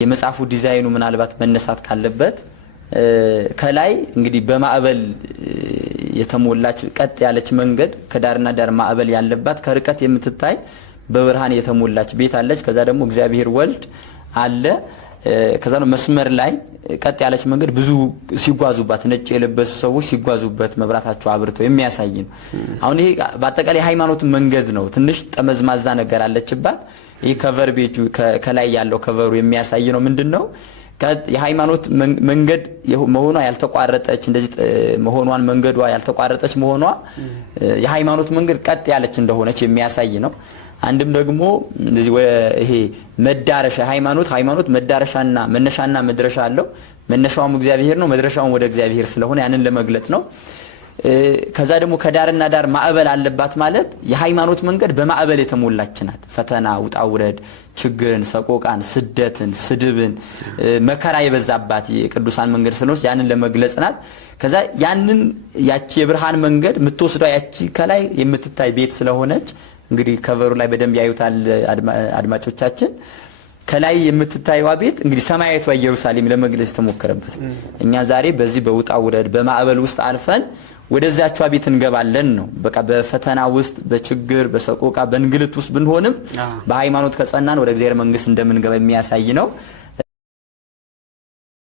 የመጽሐፉ ዲዛይኑ ምናልባት መነሳት ካለበት ከላይ እንግዲህ በማዕበል የተሞላች ቀጥ ያለች መንገድ ከዳርና ዳር ማዕበል ያለባት ከርቀት የምትታይ በብርሃን የተሞላች ቤት አለች። ከዛ ደግሞ እግዚአብሔር ወልድ አለ። ከዛ ነው መስመር ላይ ቀጥ ያለች መንገድ ብዙ ሲጓዙባት ነጭ የለበሱ ሰዎች ሲጓዙበት መብራታቸው አብርተው የሚያሳይ ነው። አሁን ይሄ በአጠቃላይ ሃይማኖት መንገድ ነው። ትንሽ ጠመዝማዛ ነገር አለችባት። ይሄ ከቨር ቤጁ ከላይ ያለው ከቨሩ የሚያሳይ ነው። ምንድነው የሃይማኖት መንገድ መሆኗ ያልተቋረጠች እንደዚህ መሆኗን መንገዷ ያልተቋረጠች መሆኗ የሃይማኖት መንገድ ቀጥ ያለች እንደሆነች የሚያሳይ ነው። አንድም ደግሞ እንደዚህ ይሄ መዳረሻ ሃይማኖት መዳረሻና መነሻና መድረሻ አለው። መነሻውም እግዚአብሔር ነው፣ መድረሻውም ወደ እግዚአብሔር ስለሆነ ያንን ለመግለጥ ነው። ከዛ ደግሞ ከዳርና ዳር ማዕበል አለባት ማለት የሃይማኖት መንገድ በማዕበል የተሞላች ናት። ፈተና፣ ውጣ ውረድ፣ ችግርን፣ ሰቆቃን፣ ስደትን፣ ስድብን፣ መከራ የበዛባት የቅዱሳን መንገድ ስለሆነች ያንን ለመግለጽ ናት። ከዛ ያንን ያቺ የብርሃን መንገድ የምትወስደው ያቺ ከላይ የምትታይ ቤት ስለሆነች እንግዲህ ከቨሩ ላይ በደንብ ያዩታል አድማጮቻችን። ከላይ የምትታየዋ ቤት እንግዲህ ሰማያዊቷ ኢየሩሳሌም ለመግለጽ ተሞከረበት። እኛ ዛሬ በዚህ በውጣ ውረድ በማዕበል ውስጥ አልፈን ወደዛቿ ቤት እንገባለን ነው። በቃ በፈተና ውስጥ በችግር በሰቆቃ በእንግልት ውስጥ ብንሆንም በሃይማኖት ከጸናን ወደ እግዚአብሔር መንግስት እንደምንገባ የሚያሳይ ነው።